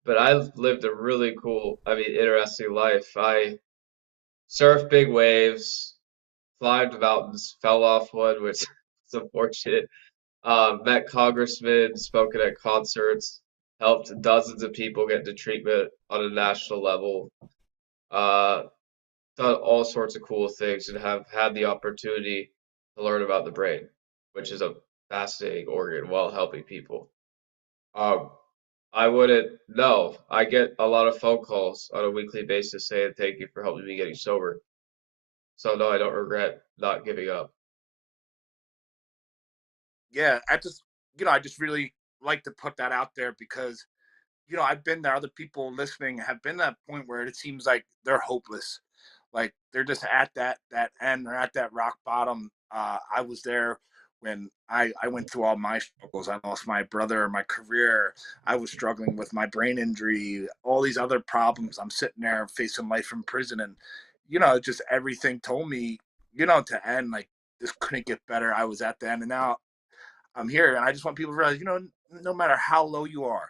but I've lived a really cool, I mean, interesting life. I surfed big waves, climbed mountains, fell off one, which is unfortunate. Met congressmen, spoken at concerts, helped dozens of people get into treatment on a national level. Uh, Done all sorts of cool things and have had the opportunity to learn about the brain, which is a fascinating organ while helping people. Um, I wouldn't know. I get a lot of phone calls on a weekly basis saying thank you for helping me getting sober. So no, I don't regret not giving up. Yeah, I just really like to put that out there because I've been there. Other people listening have been at that point where it seems like they're hopeless, like they're just at that end. They're at that rock bottom. I was there when I went through all my struggles. I lost my brother, my career. I was struggling with my brain injury, all these other problems. I'm sitting there facing life in prison, and just everything told me, to end. Like this couldn't get better. I was at the end, and now I'm here, and I just want people to realize, no matter how low you are,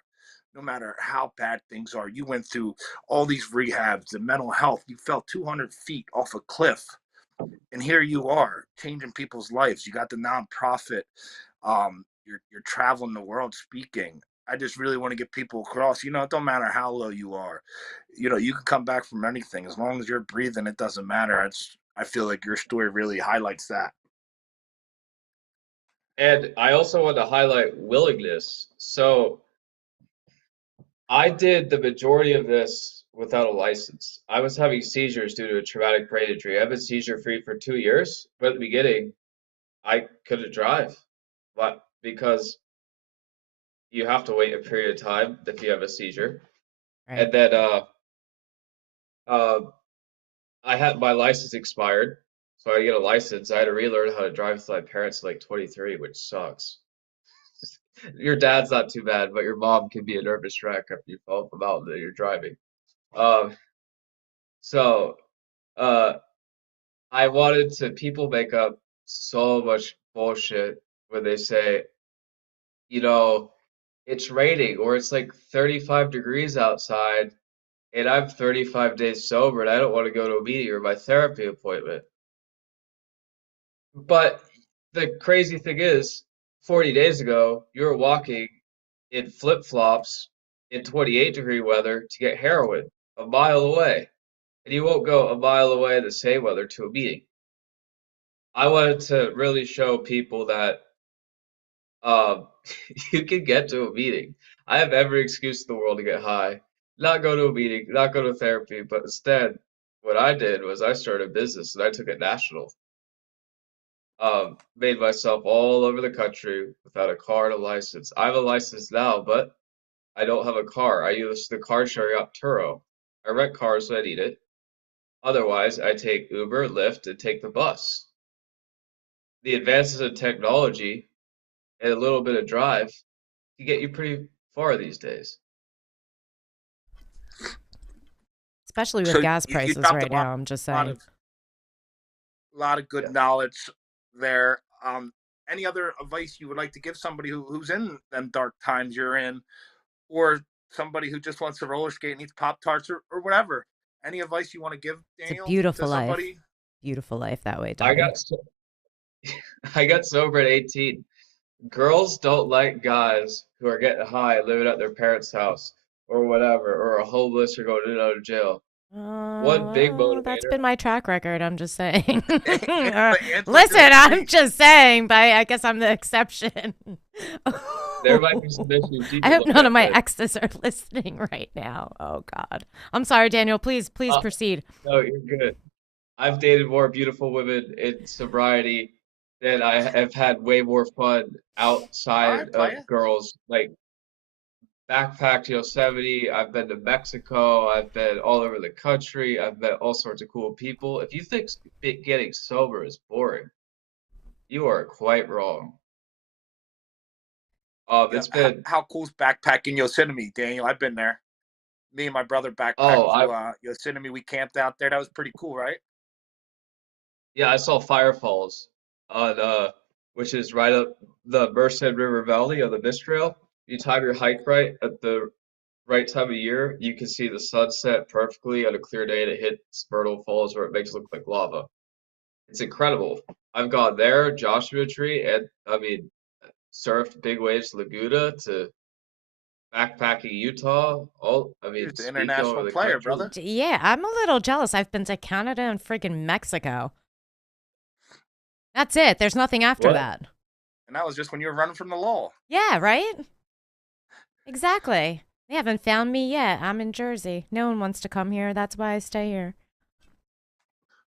no matter how bad things are, you went through all these rehabs, the mental health. You fell 200 feet off a cliff, and here you are, changing people's lives. You got the nonprofit. You're traveling the world speaking. I just really want to get people across. It don't matter how low you are. You can come back from anything as long as you're breathing. It doesn't matter. I feel like your story really highlights that. And I also want to highlight willingness. So I did the majority of this without a license. I was having seizures due to a traumatic brain injury. I've been seizure free for 2 years, but at the beginning, I couldn't drive, but because you have to wait a period of time if you have a seizure. Right. And then uh, I had my license expired, so I get a license. I had to relearn how to drive with my parents at like 23, which sucks. Your dad's not too bad, but your mom can be a nervous wreck after you fall off the mountain that you're driving. Um, so uh, I wanted to. People make up so much bullshit when they say, you know, it's raining or it's like 35 degrees outside and I'm 35 days sober and I don't want to go to a meeting or my therapy appointment. But the crazy thing is, 40 days ago, you were walking in flip-flops in 28-degree weather to get heroin a mile away. And you won't go a mile away in the same weather to a meeting. I wanted to really show people that um, you can get to a meeting. I have every excuse in the world to get high, not go to a meeting, not go to therapy, but instead, what I did was I started a business and I took it national. Made myself all over the country without a car and a license. I have a license now, but I don't have a car. I use the car sharing app Turo. I rent cars when I need it. Otherwise, I take Uber, Lyft, and take the bus. The advances in technology and a little bit of drive can get you pretty far these days. Especially with So gas you prices dropped right now. I'm just lot saying. lot of good Yeah. knowledge there. Any other advice you would like to give somebody who's in them dark times you're in, or somebody who just wants to roller skate and eats Pop Tarts or whatever? Any advice you want to give, It's a Daniel, beautiful to life. somebody? Beautiful life that way, I Donnie. got I got sober at 18. Girls don't like guys who are getting high living at their parents' house or whatever, or a homeless or going in and out of jail. One big Well, that's motivator. been my track record. I'm just saying. Answer Listen, to I'm three. just saying, but I guess I'm the exception. There might be some issues people I hope look none at, of my but exes are listening right now. Oh God. I'm sorry, Daniel. Please proceed. no, you're good. I've dated more beautiful women in sobriety than I have had way more fun All outside right, of player. girls. Like backpacked Yosemite, I've been to Mexico, I've been all over the country, I've met all sorts of cool people. If you think getting sober is boring, you are quite wrong. Yeah, It's been how cool's backpacking Yosemite, Daniel? I've been there. Me and my brother backpacked oh, through I Yosemite. We camped out there. That was pretty cool, right? yeah, I saw Firefalls on which is right up the Merced River Valley on the Mist Trail. You time your hike right at the right time of year, you can see the sunset perfectly on a clear day, and it hits Myrtle Falls where it makes it look like lava. It's incredible. I've gone there, Joshua Tree, and I mean, surfed Big Waves Laguna to backpacking Utah. I You're mean, just an speaking all over international the player, country. brother. Yeah, I'm a little jealous. I've been to Canada and friggin' Mexico. That's it. There's nothing after What? that. And that was just when you were running from the law. Yeah, right? Exactly. They haven't found me yet. I'm in Jersey. No one wants to come here. That's why I stay here.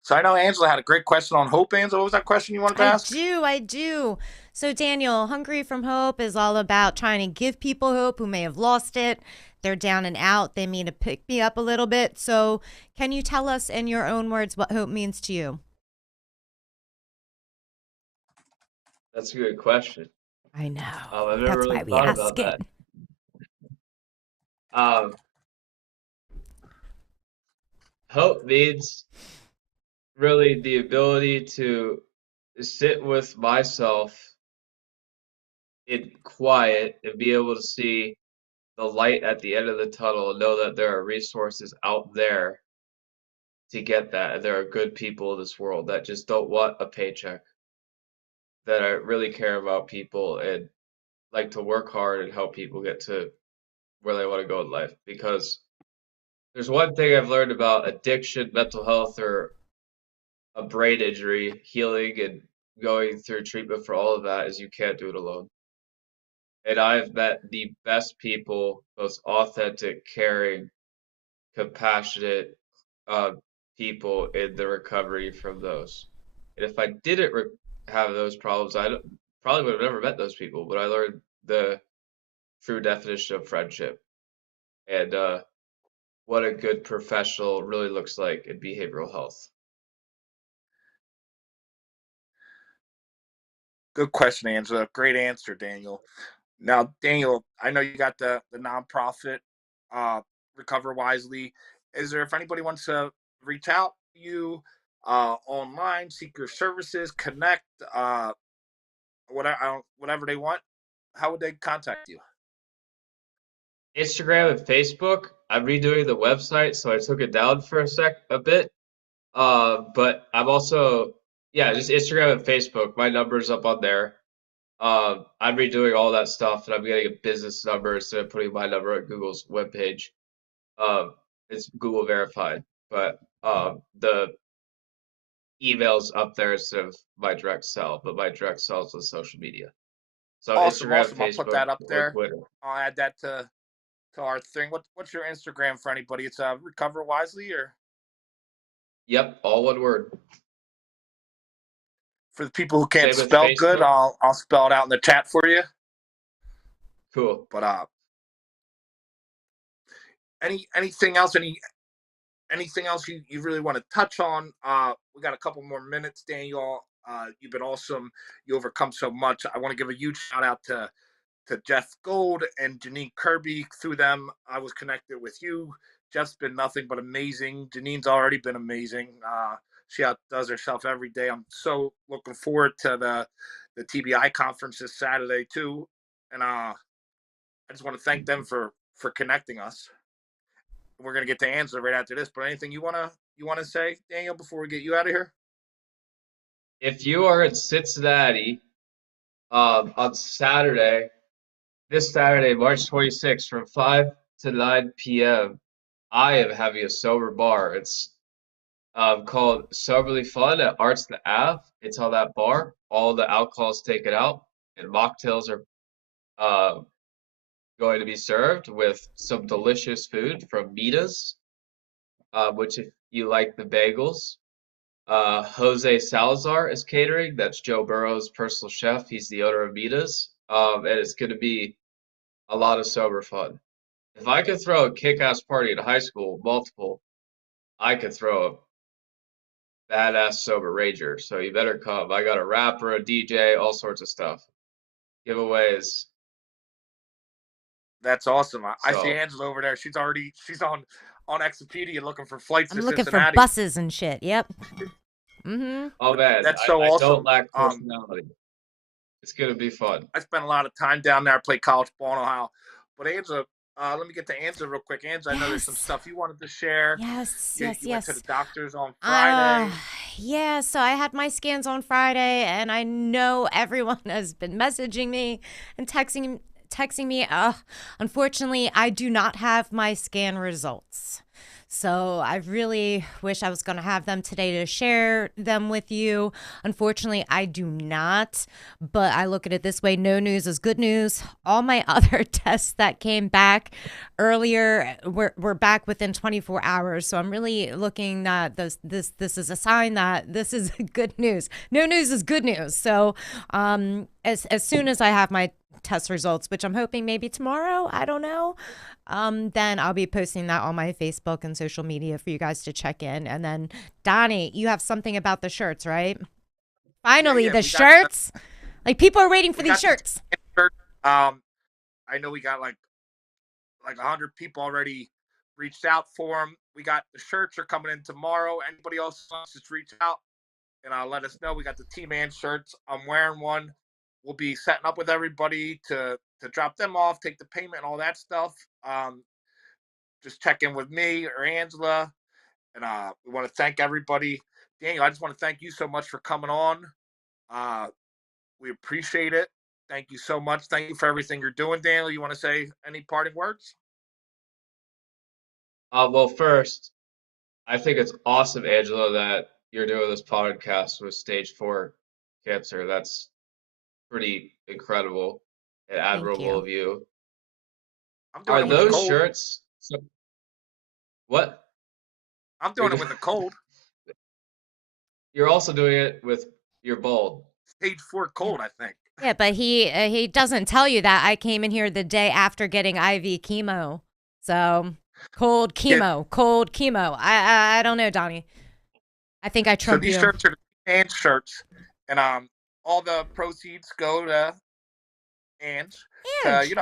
So I know Angela had a great question on hope, Angela. What was that question you wanted to ask? I do. So, Daniel, Hungry from Hope is all about trying to give people hope who may have lost it. They're down and out. They mean to pick me up a little bit. So, can you tell us in your own words what hope means to you? That's a good question. I know. I've never That's really why we thought ask about it. that. Hope means really the ability to sit with myself in quiet and be able to see the light at the end of the tunnel and know that there are resources out there to get that. And there are good people in this world that just don't want a paycheck, that I really care about people and like to work hard and help people get to where they want to go in life. Because there's one thing I've learned about addiction, mental health, or a brain injury, healing and going through treatment for all of that is you can't do it alone. And I've met the best people, most authentic, caring, compassionate people in the recovery from those. And if I didn't have those problems, probably would have never met those people. But I learned the true definition of friendship and what a good professional really looks like in behavioral health. Good question, Angela. Great answer, Daniel. Now, Daniel, I know you got the nonprofit, Recover Wisely. Is there, if anybody wants to reach out to you online, seek your services, connect, whatever they want, how would they contact you? Instagram and Facebook. I'm redoing the website, so I took it down for a bit. But I'm also, yeah, just Instagram and Facebook. My number's up on there. I'm redoing all that stuff, and I'm getting a business number instead of putting my number at Google's webpage. It's Google verified, but the emails up there instead of my direct cell, but my direct cell is on social media. So Awesome, Instagram, awesome. I'll put Facebook, that up or there. Twitter. I'll add that to our thing. What's your Instagram for anybody? It's Recover Wisely, or Yep, all one word. for the people who can't Same with spell good, Facebook. I'll spell it out in the chat for you. Cool. But anything else? Anything else you really want to touch on? We got a couple more minutes, Daniel. You've been awesome. You overcome so much. I want to give a huge shout out to Jeff Gold and Janine Kirby. Through them, I was connected with you. Jeff's been nothing but amazing. Janine's already been amazing. She outdoes herself every day. I'm so looking forward to the TBI conference this Saturday too. And I just want to thank them for connecting us. We're gonna get to Angela right after this. But anything you wanna say, Daniel, before we get you out of here? If you are in Cincinnati on Saturday, this Saturday, March 26th, from 5 to 9 p.m., I am having a sober bar. It's called Soberly Fun at Arts the Ave. It's on that bar. All the alcohol is taken out, and mocktails are going to be served with some delicious food from Mita's, which if you like the bagels, Jose Salazar is catering. That's Joe Burrow's personal chef. He's the owner of Mita's, and it's going to be a lot of sober fun. If I could throw a kick-ass party at high school, multiple, I could throw a badass sober rager. So you better come. I got a rapper, a DJ, all sorts of stuff. Giveaways. That's awesome. I see So, Angela over there. She's on Expedia looking for flights I'm to looking for Cincinnati. buses and shit. Yep. Mm-hmm. oh man, That's so I awesome. don't lack personality. It's gonna be fun. I spent a lot of time down there. I played college ball in Ohio. But Angela, let me get to Angela real quick. Angela, I know there's some Yes. stuff you wanted to share. Yes, You yes, went to yes. the doctors on Friday. Yeah, so I had my scans on Friday, and I know everyone has been messaging me and texting me. Unfortunately, I do not have my scan results. So I really wish I was going to have them today to share them with you. Unfortunately, I do not, but I look at it this way. No news is good news. All my other tests that came back earlier were back within 24 hours. So I'm really looking at this is a sign that this is good news. No news is good news. So as soon as I have my test results, which I'm hoping maybe tomorrow, I don't know, then I'll be posting that on my Facebook and social media for you guys to check in. And then Donnie, you have something about the shirts, right? Finally, Yeah, the shirts. Like, people are waiting for these shirts. I know we got like 100 people already reached out for them. We got the shirts are coming in tomorrow. Anybody else wants to reach out and let us know. We got the T-Man shirts. I'm wearing one. We'll be setting up with everybody to drop them off, take the payment and all that stuff. Just check in with me or Angela. And we want to thank everybody. Daniel, I just want to thank you so much for coming on. We appreciate it. Thank you so much. Thank you for everything you're doing, Daniel. You want to say any parting words? Well, first, I think it's awesome, Angela, that you're doing this podcast with stage 4 cancer. That's pretty incredible and admirable you. of you. I'm doing Are it with the those cold. shirts? What? I'm doing it with the cold. You're also doing it with your bald. Stage 4 cold, I think. Yeah, but he doesn't tell you that I came in here the day after getting IV chemo. So cold chemo. I don't know, Donnie. I think I trumped So these you. shirts are Ange shirts, and all the proceeds go to Ange. During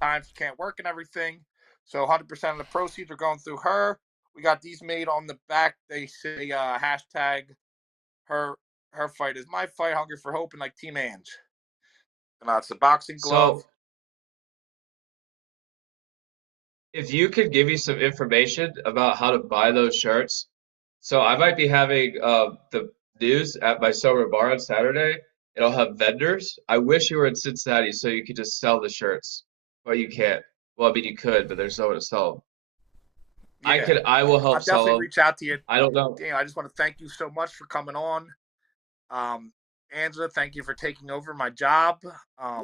times you can't work and everything. So 100% of the proceeds are going through her. We got these made on the back. They say hashtag her fight is my fight, hungry for hope, and like Team Ange. And it's a boxing glove. So, if you could give me some information about how to buy those shirts. So I might be having the news at my sober bar on Saturday. It'll have vendors. I wish you were in Cincinnati so you could just sell the shirts, but you can't. Well, I mean, you could, but there's nowhere to sell them. Yeah. I will help I'll sell definitely them. reach out to you. I don't know. Daniel, I just want to thank you so much for coming on. Angela, thank you for taking over my job. Yeah.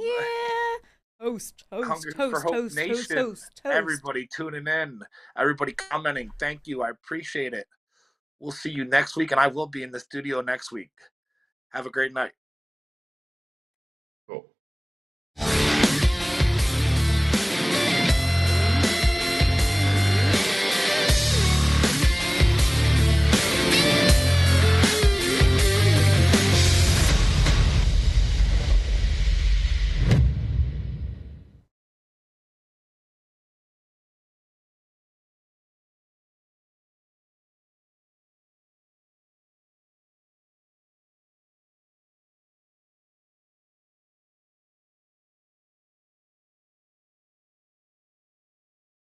Host, Hungry for Hope Nation. Everybody tuning in, everybody commenting. Thank you. I appreciate it. We'll see you next week, and I will be in the studio next week. Have a great night.